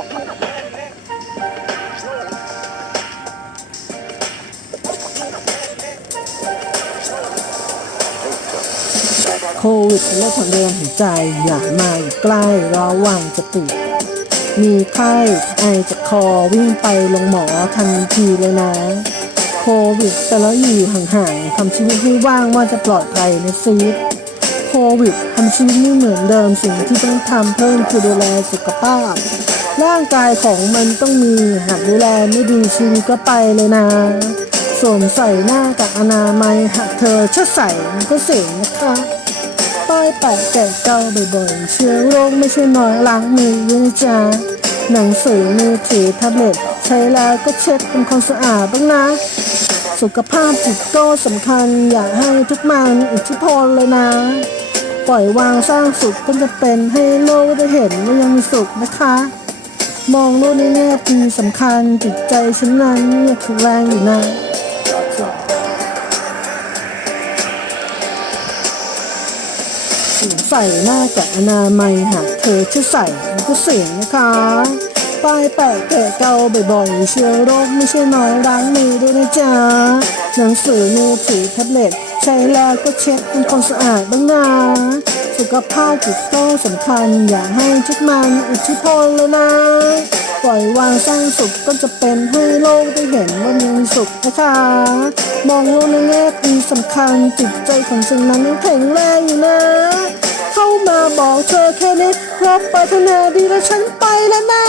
โควิดเป็นโรคทางเดินหายใจอย่ามาอยู่ใกล้ระวังจะติดมีไข้ไอจากคอวิ่งไปลงหมอทันทีเลยนะ โควิดแต่แล้วอยู่ห่างๆทำชีวิตให้ว่างว่าจะปลอดภัยนะซีดโควิดทำชีวิตไม่เหมือนเดิมสิ่งที่ต้องทำเพิ่มคือดูแลสุขภาพ ร่างกายของมันต้องมีหากดูแลไม่ดีชีวิตก็ไปเลยนะสวมใส่หน้ากากอนามัยหากเธอชอบใส่มันก็เสียงนะคะป้ายแปะแกะเกาบ่อยๆ เชื้อโรคไม่ใช่น้อยล้างมือด้วยนะจ๊ะหนังสือมือถือแท็บเล็ตใช้แล้วก็เช็ดทำความสะอาดบ้างนะ สุขภาพจิตก็สำคัญอยากให้ทุกมันอิทธิพลเลยนะ ปล่อยวางสร้างสุขก็จะเป็นให้โลกได้เห็นว่ายังมีสุขนะคะ มองโลกในแง่ดีสำคัญจิตใจฉันนั้นยังแข็งแรงอยู่นะใส่หน้ากากอนามัยหากเธอจะใส่มันก็เสี่ยงนะคะป้ายแปะแกะเกาบ่อยๆเชื้อโรคไม่ใช่น้อยล้างมือด้วยนะจ๊ะหนังสือมือถือแท็บเล็ต ใช้แล้วก็เช็ดทำความสะอาดบ้างนะสุขภาพจิตก็สำคัญ อย่าให้ทุกมันอิทธิพลเลยนะ ปล่อยวางสร้างสุขก็จะเป็นให้โลกได้เห็นว่ามีสุขนะคะ มองโลกในแง่ดีสำคัญจิตใจของสิ่งนั้นยังแข็งแรงอยู่นะเข้ามาบอกเธอแค่นี้รับปรารถนาดีแล้วฉันไปแล้วนะ